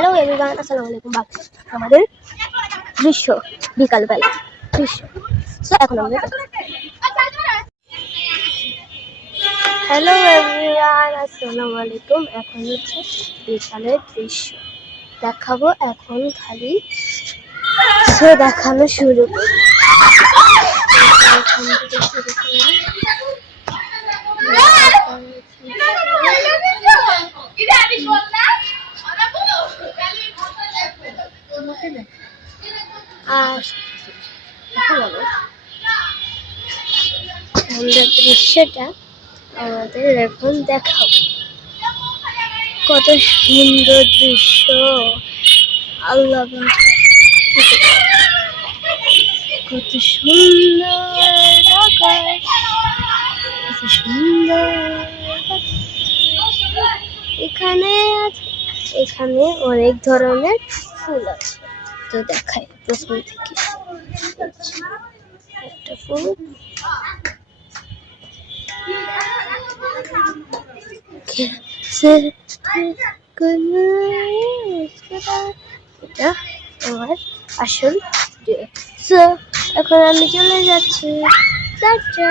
Hello everyone, আসসালামু আলাইকুম। বাকি আমাদের দৃশ্য বিকালবেলা দৃশ্য। সো এখন আমরা হ্যালো এভরিওয়ান, আসসালামু আলাইকুম। এখন হচ্ছে বিকালের দৃশ্য দেখাবো। এখন খালি সে দেখানো শুরু করি। এখান থেকে শুরু করি। আমরা দৃশ্যটা আমাদের এখন দেখাবো। কত সুন্দর দৃশ্য, আল্লাহ কত সুন্দর আকাশ, কত সুন্দর। এখানে অনেক ধরনের ফুল আছে, তো দেখাই প্রথম থেকে। একটা ফুল, এটা আমার আসল। সো এখন আমি চলে যাচ্ছি। টাটা।